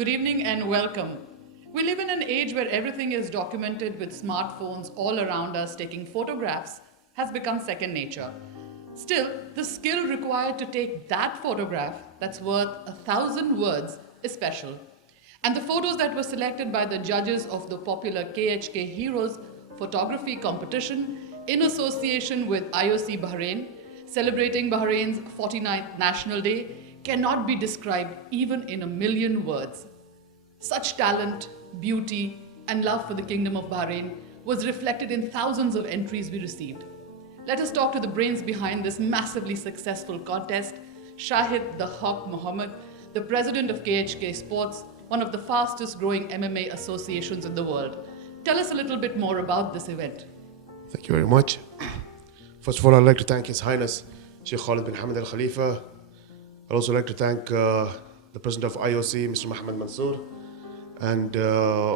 Good evening and welcome. We live in an age where everything is documented with smartphones all around us. Taking photographs has become second nature. Still, the skill required to take that photograph that's worth 1,000 words is special. And the photos that were selected by the judges of the popular KHK Heroes photography competition in association with IOC Bahrain, celebrating Bahrain's 49th National Day, cannot be described even in a million words. Such talent, beauty, and love for the Kingdom of Bahrain was reflected in thousands of entries we received. Let us talk to the brains behind this massively successful contest, Shahid the Hawk Mohammed, the president of KHK Sports, one of the fastest growing MMA associations in the world. Tell us a little bit more about this event. Thank you very much. First of all, I'd like to thank His Highness Sheikh Khalid bin Hamad Al Khalifa. I'd also like to thank the President of IOC, Mr. Mohammed Mansour, and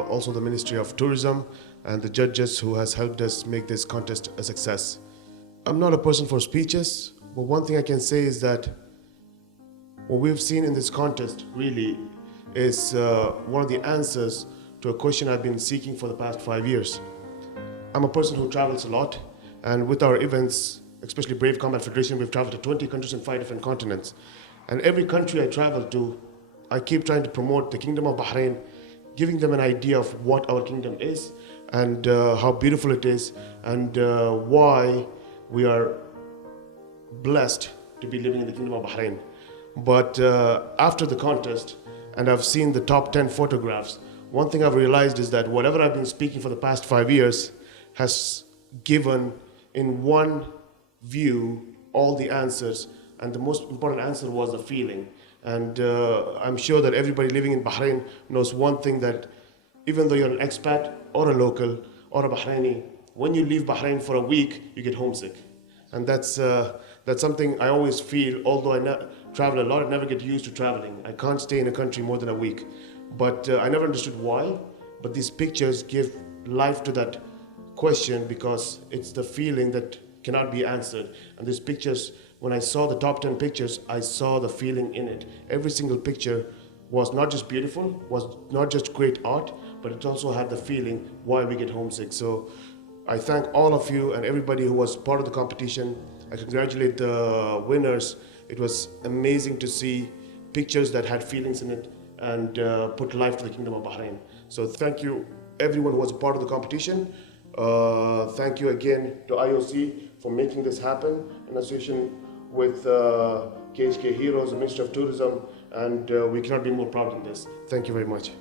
also the Ministry of Tourism and the judges who has helped us make this contest a success. I'm not a person for speeches, but one thing I can say is that what we've seen in this contest really is one of the answers to a question I've been seeking for the past 5 years. I'm a person who travels a lot, and with our events, especially Brave Combat Federation, we've traveled to 20 countries and 5 different continents. And every country I travel to, I keep trying to promote the Kingdom of Bahrain, giving them an idea of what our kingdom is and how beautiful it is and why we are blessed to be living in the Kingdom of Bahrain. But after the contest, and I've seen the top 10 photographs, one thing I've realized is that whatever I've been speaking for the past 5 years has given in one view all the answers, and the most important answer was the feeling. And I'm sure that everybody living in Bahrain knows one thing, that even though you're an expat or a local or a Bahraini, when you leave Bahrain for a week, you get homesick. And that's something I always feel, although I travel a lot, I never get used to traveling. I can't stay in a country more than a week. But I never understood why, but these pictures give life to that question, because it's the feeling that cannot be answered. And these pictures, when I saw the top 10 pictures, I saw the feeling in it. Every single picture was not just beautiful, was not just great art, but it also had the feeling why we get homesick. So I thank all of you and everybody who was part of the competition. I congratulate the winners. It was amazing to see pictures that had feelings in it and put life to the Kingdom of Bahrain. So thank you everyone who was a part of the competition. Thank you again to IOC for making this happen in association with KHK Heroes, the Ministry of Tourism, and we cannot be more proud of this. Thank you very much.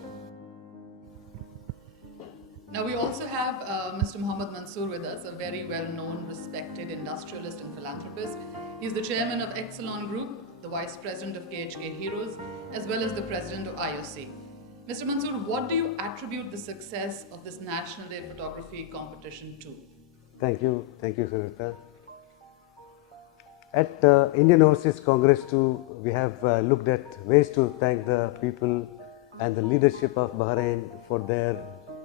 Now we also have Mr. Mohammed Mansour with us, a very well-known, respected industrialist and philanthropist. He's the chairman of Exelon Group, the vice president of KHK Heroes, as well as the president of IOC. Mr. Mansour, what do you attribute the success of this National Day Photography competition to? Thank you, Sunita. At Indian Overseas Congress too, we have looked at ways to thank the people and the leadership of Bahrain for their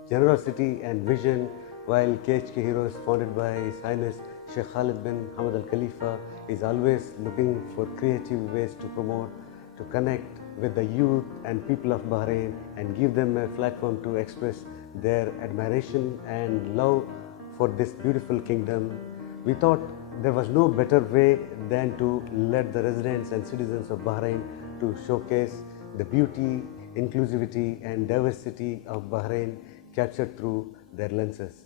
generosity and vision, while KHK Heroes, founded by His Highness Sheikh Khalid bin Hamad Al Khalifa, is always looking for creative ways to promote, to connect with the youth and people of Bahrain and give them a platform to express their admiration and love for this beautiful kingdom. We thought there was no better way than to let the residents and citizens of Bahrain to showcase the beauty, inclusivity and diversity of Bahrain captured through their lenses.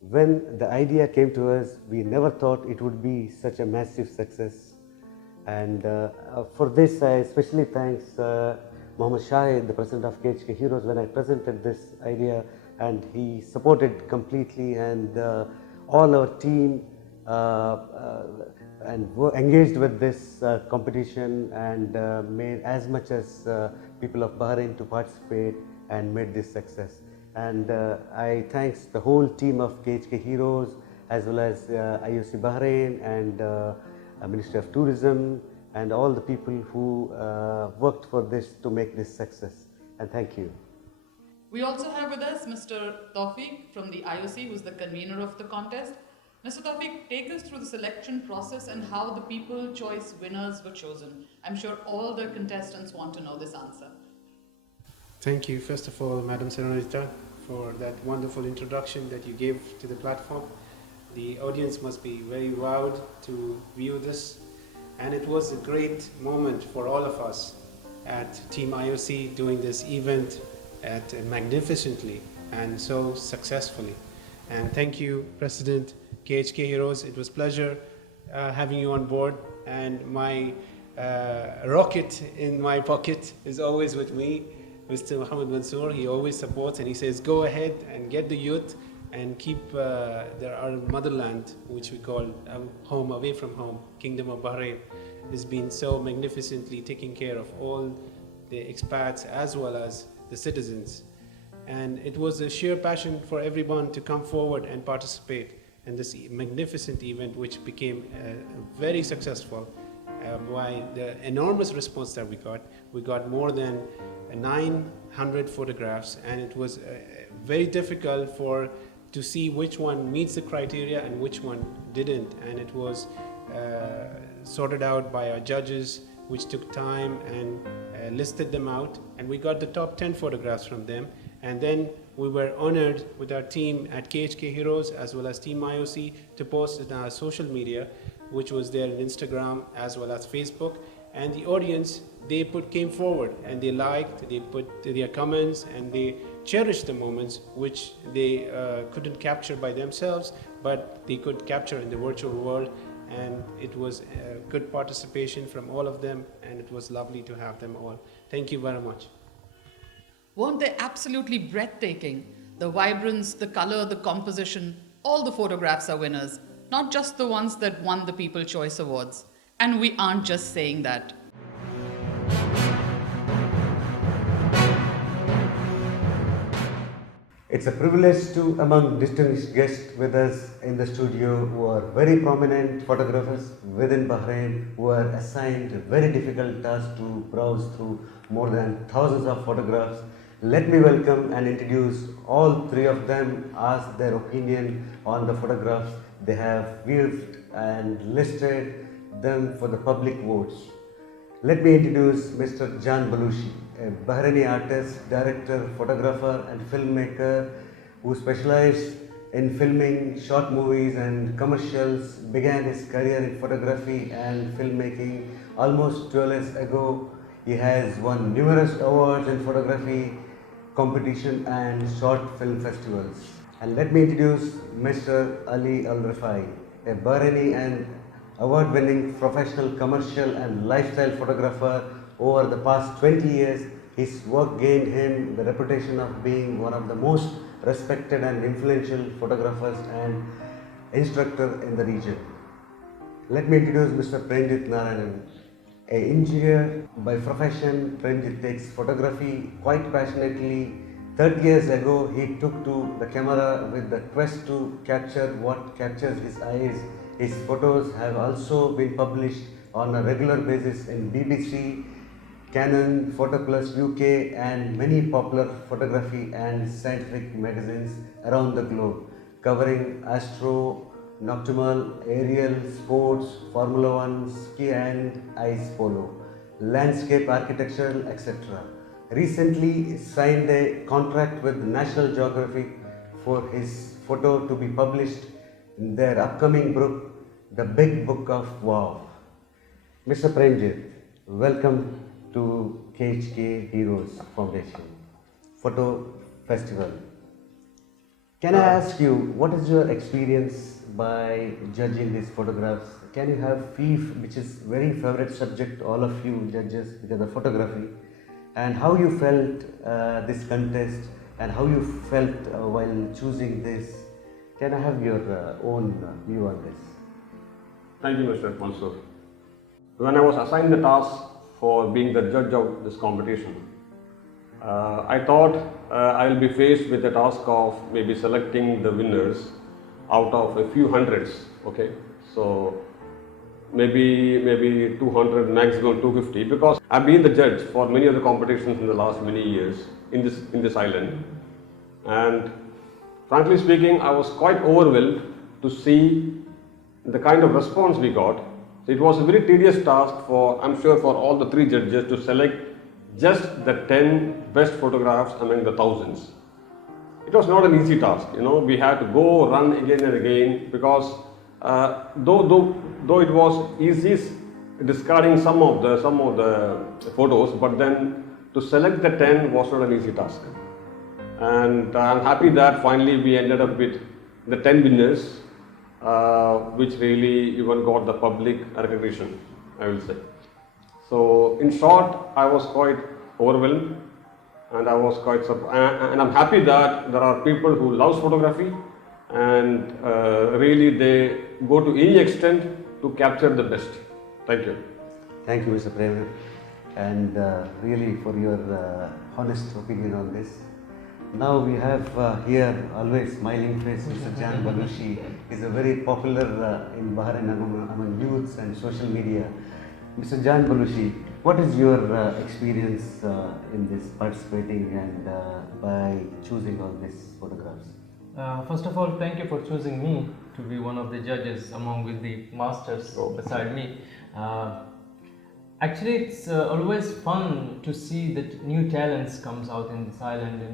When the idea came to us, we never thought it would be such a massive success. And for this, I especially thanks Mohammed Shahid, the president of KHK Heroes, when I presented this idea, and he supported completely, and all our team and were engaged with this competition and made as much as people of Bahrain to participate and made this success. And I thanks the whole team of KHK Heroes, as well as IOC Bahrain and Ministry of Tourism, and all the people who worked for this to make this success. And thank you. We also have with us Mr. Tawfiq from the IOC, who's the convener of the contest. Mr. Tawfiq, take us through the selection process and how the people choice winners were chosen. I'm sure all the contestants want to know this answer. Thank you, first of all, Madam Senorita, for that wonderful introduction that you gave to the platform. The audience must be very wowed to view this, and it was a great moment for all of us at Team IOC doing this event magnificently and so successfully. And thank you, President KHK Heroes. It was a pleasure having you on board, and my rocket in my pocket is always with me. Mr. Mohammed Mansour, he always supports and he says, go ahead and get the youth and keep our motherland, which we call home, away from home. Kingdom of Bahrain has been so magnificently taking care of all the expats as well as the citizens. And it was a sheer passion for everyone to come forward and participate in this magnificent event, which became very successful by the enormous response that we got. We got more than 900 photographs, and it was very difficult to see which one meets the criteria and which one didn't. And it was sorted out by our judges, which took time and listed them out. And we got the top 10 photographs from them. And then we were honored with our team at KHK Heroes as well as Team IOC to post it on our social media, which was there on Instagram as well as Facebook. And the audience, they came forward and they liked, they put their comments and they cherished the moments which they couldn't capture by themselves, but they could capture in the virtual world. And it was good participation from all of them, and it was lovely to have them all. Thank you very much. Weren't they absolutely breathtaking? The vibrance, the color, the composition, all the photographs are winners, not just the ones that won the People Choice Awards. And we aren't just saying that. It's a privilege to among distinguished guests with us in the studio who are very prominent photographers within Bahrain, who are assigned a very difficult task to browse through more than thousands of photographs. Let me welcome and introduce all three of them, ask their opinion on the photographs they have viewed and listed them for the public votes. Let me introduce Mr. Jaan Balushi, a Bahraini artist, director, photographer and filmmaker who specialized in filming short movies and commercials, began his career in photography and filmmaking almost 12 years ago. He has won numerous awards in photography, competition and short film festivals. And let me introduce Mr. Ali AlRiffai, a Bahraini and award-winning professional commercial and lifestyle photographer. Over the past 20 years, his work gained him the reputation of being one of the most respected and influential photographers and instructor in the region. Let me introduce Mr. Premjith Narayanan. An engineer by profession, Premjith takes photography quite passionately. 30 years ago, he took to the camera with the quest to capture what captures his eyes. His photos have also been published on a regular basis in BBC, Canon, Photo Plus UK and many popular photography and scientific magazines around the globe, covering astro, nocturnal, aerial, sports, Formula One, ski and ice polo, landscape architecture, etc. Recently signed a contract with National Geographic for his photo to be published in their upcoming book, The Big Book of Wow. Mr. Premjith, welcome to KHK Heroes Foundation Photo Festival. Can I ask you, what is your experience by judging these photographs? Can you have feel, which is very favorite subject, all of you judges, because of photography, and how you felt this contest and how you felt while choosing this? Can I have your own view on this? Thank you, Mr. Mansoor. When I was assigned the task for being the judge of this competition, I thought I will be faced with the task of maybe selecting the winners out of a few hundreds. Okay, so maybe 200, maximum 250, because I've been the judge for many of the competitions in the last many years in this island, and frankly speaking, I was quite overwhelmed to see the kind of response we got. So it was a very tedious task for, I'm sure, for all the three judges to select just the 10 best photographs among the thousands. It was not an easy task, we had to go run again and again because though it was easy discarding some of the photos, but then to select the 10 was not an easy task. And I'm happy that finally we ended up with the 10 winners, which really even got the public recognition, I will say. So in short, I was quite overwhelmed and I was quite surprised. And I'm happy that there are people who love photography and really they go to any extent to capture the best. Thank you. Thank you, Mr. Premjith, and really for your honest opinion on this. Now we have here always smiling face Mr. Jaan Balushi. He's a very popular in Bahrain among youths and social media. Mr. Jaan Balushi, what is your experience in this participating and by choosing all these photographs? First of all, thank you for choosing me to be one of the judges among with the masters beside me. Actually, it's always fun to see that new talents comes out in this island, a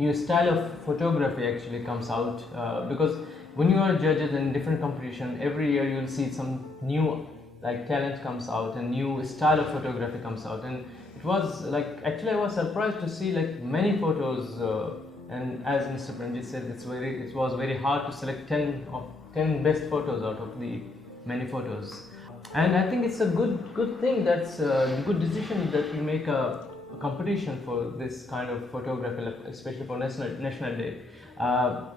new style of photography actually comes out because when you are judges in different competition, every year you will see some new talent comes out and new style of photography comes out, and it was actually I was surprised to see many photos and as Mr. Premjith said, it was very hard to select 10 best photos out of the many photos. And I think it's a good thing, that's a good decision that we make a competition for this kind of photography, especially for National Day,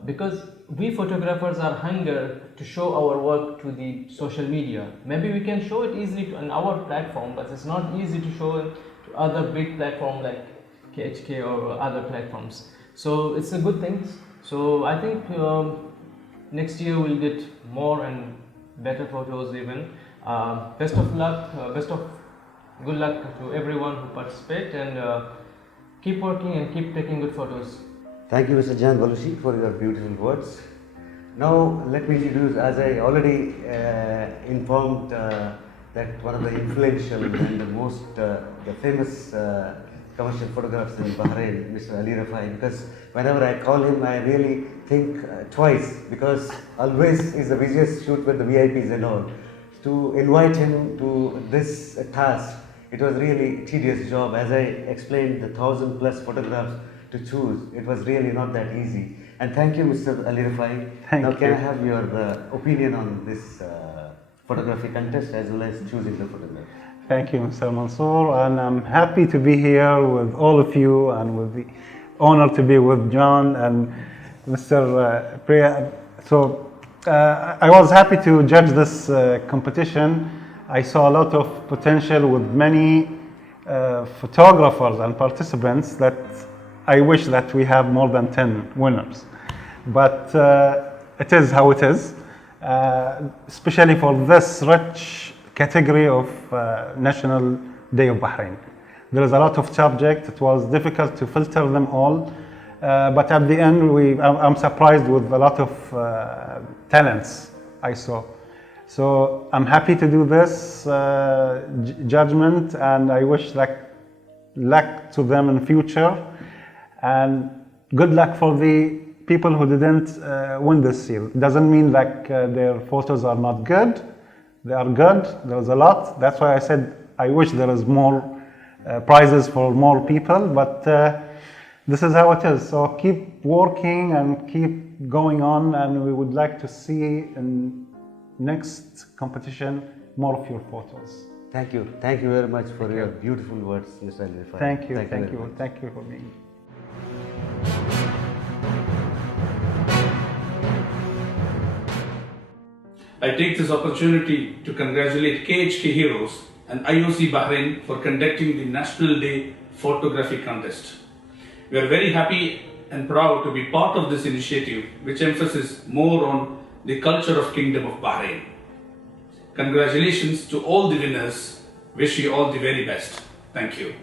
because we photographers are hunger to show our work to the social media. Maybe we can show it easily on our platform, but it's not easy to show it to other big platforms like KHK or other platforms. So it's a good thing. So I think next year we'll get more and better photos even. Best of luck, good luck to everyone who participate, and keep working and keep taking good photos. Thank you, Mr. Jaan Balushi, for your beautiful words. Now let me introduce, as I already informed, that one of the influential and the most the famous commercial photographers in Bahrain, Mr. Ali AlRiffai, because whenever I call him, I really think twice, because always is the busiest shoot with the VIPs and all. To invite him to this task, it was really a tedious job. As I explained, the 1,000+ photographs to choose, it was really not that easy. And thank you, Mr. Ali AlRiffai. Now, can I have your opinion on this photography contest as well as choosing the photograph? Thank you, Mr. Mansour, and I'm happy to be here with all of you and with the honor to be with John and Mr. Priya. So I was happy to judge this competition. I saw a lot of potential with many photographers and participants that I wish that we have more than 10 winners. But it is how it is, especially for this rich category of National Day of Bahrain. There is a lot of subjects. It was difficult to filter them all, but at the end, I'm surprised with a lot of talents I saw. So I'm happy to do this judgment, and I wish luck to them in future, and good luck for the people who didn't win this year. It doesn't mean their photos are not good. They are good. There's a lot. That's why I said I wish there is more prizes for more people, but this is how it is. So keep working and keep going on, and we would like to see in next competition more of your photos. Thank you. Thank you very much for your beautiful words, Mr. AlRiffai. Thank you. Much. Thank you for being. I take this opportunity to congratulate KHK Heroes and IOC Bahrain for conducting the National Day Photography Contest. We are very happy and proud to be part of this initiative, which emphasizes more on the culture of Kingdom of Bahrain. Congratulations to all the winners. Wish you all the very best. Thank you.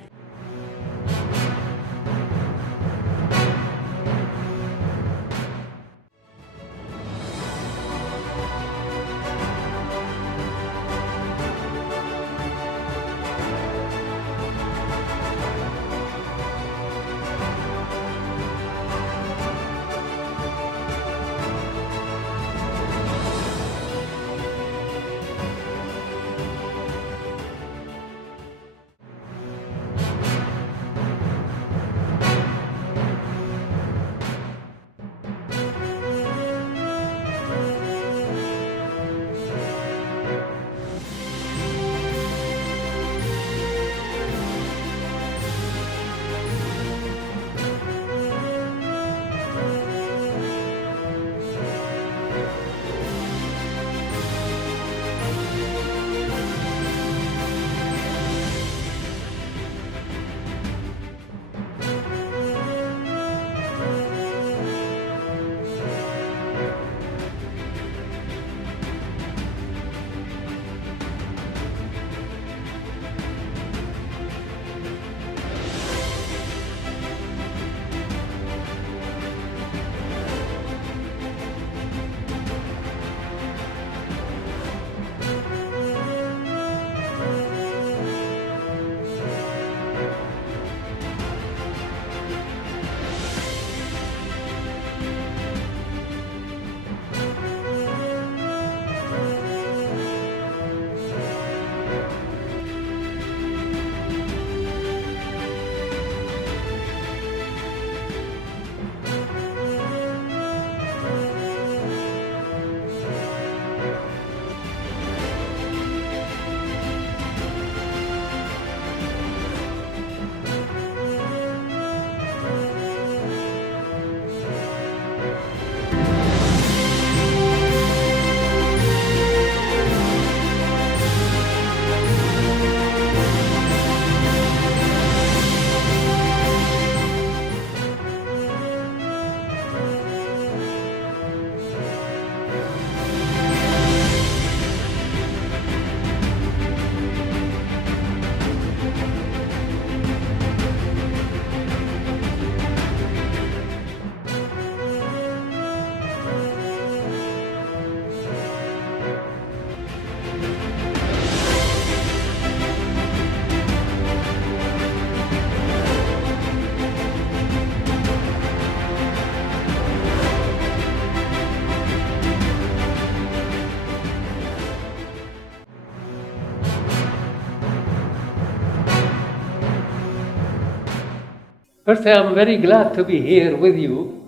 First, I am very glad to be here with you,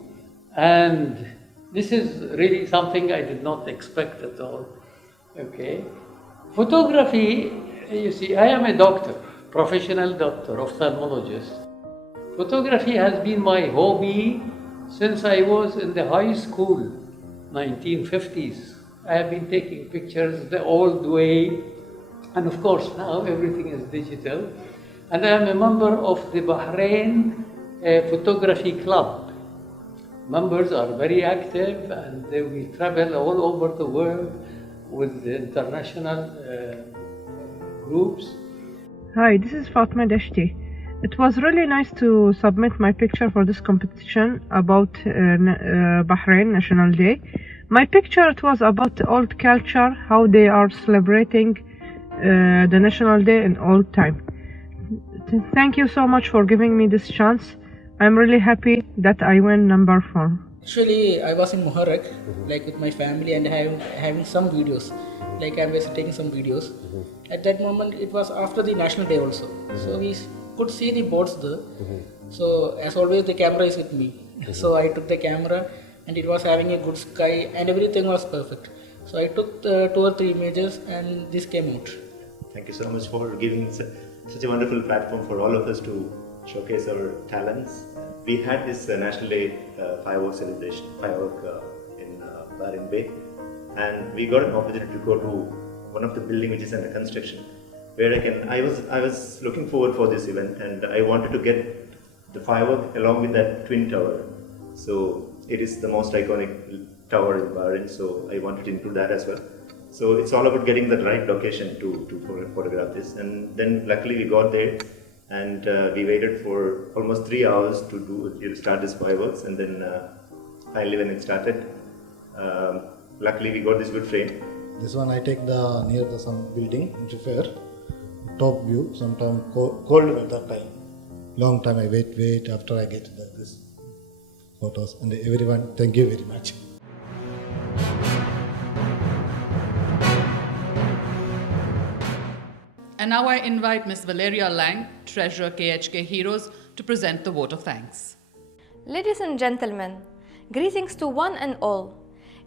and this is really something I did not expect at all. Okay. Photography, you see, I am a doctor, professional doctor, ophthalmologist. Photography has been my hobby since I was in the high school, 1950s. I have been taking pictures the old way, and of course now everything is digital. And I am a member of the Bahrain Photography Club. Members are very active, and we travel all over the world with the international groups. Hi, this is Fatma Dashti. It was really nice to submit my picture for this competition about Bahrain National Day. My picture, it was about old culture, how they are celebrating the National Day in old time. Thank you so much for giving me this chance. I'm really happy that I won number 4. Actually, I was in Muharrak, like with my family, and having some videos. Like I was taking some videos. At that moment, it was after the National Day also. So we could see the boats there. So as always, the camera is with me. So I took the camera, and it was having a good sky, and everything was perfect. So I took 2 or 3 images, and this came out. Thank you so much for giving such a wonderful platform for all of us to showcase our talents. We had this National Day firework celebration, in Bahrain Bay, and we got an opportunity to go to one of the building which is under construction, where I was looking forward for this event, and I wanted to get the firework along with that twin tower. So it is the most iconic tower in Bahrain, so I wanted to include that as well. So it's all about getting the right location to photograph this, and then luckily we got there, and we waited for almost 3 hours to start this fireworks, and then finally when it started, luckily we got this good frame. This one I take near some building in Jafar, top view. Sometime cold at that time. Long time I wait after I get this photos. And everyone, thank you very much. And now I invite Ms. Valeria Lang, Treasurer KHK Heroes, to present the vote of thanks. Ladies and gentlemen, greetings to one and all.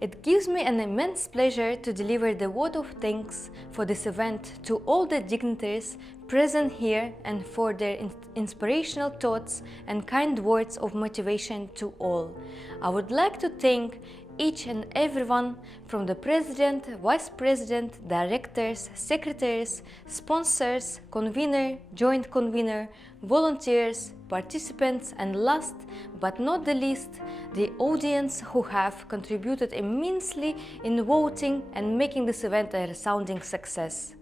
It gives me an immense pleasure to deliver the vote of thanks for this event to all the dignitaries present here and for their inspirational thoughts and kind words of motivation to all. I would like to thank each and everyone from the President, Vice President, Directors, Secretaries, Sponsors, Convener, Joint Convener, volunteers, participants, and last but not the least, the audience who have contributed immensely in voting and making this event a resounding success.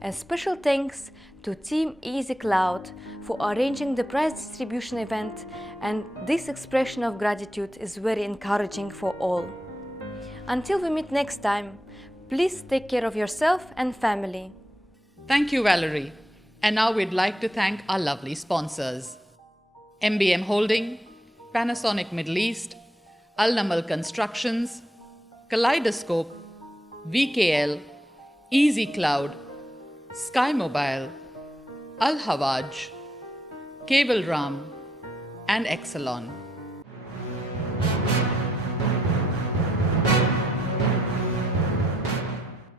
A special thanks to Team Easy Cloud for arranging the prize distribution event, and this expression of gratitude is very encouraging for all. Until we meet next time, please take care of yourself and family. Thank you, Valerie. And now we'd like to thank our lovely sponsors: MBM Holding, Panasonic Middle East, Al Namal Constructions, Kaleidoscope, VKL, Easy Cloud, Sky Mobile, Al Hawaj, Cable Ram, and Exelon.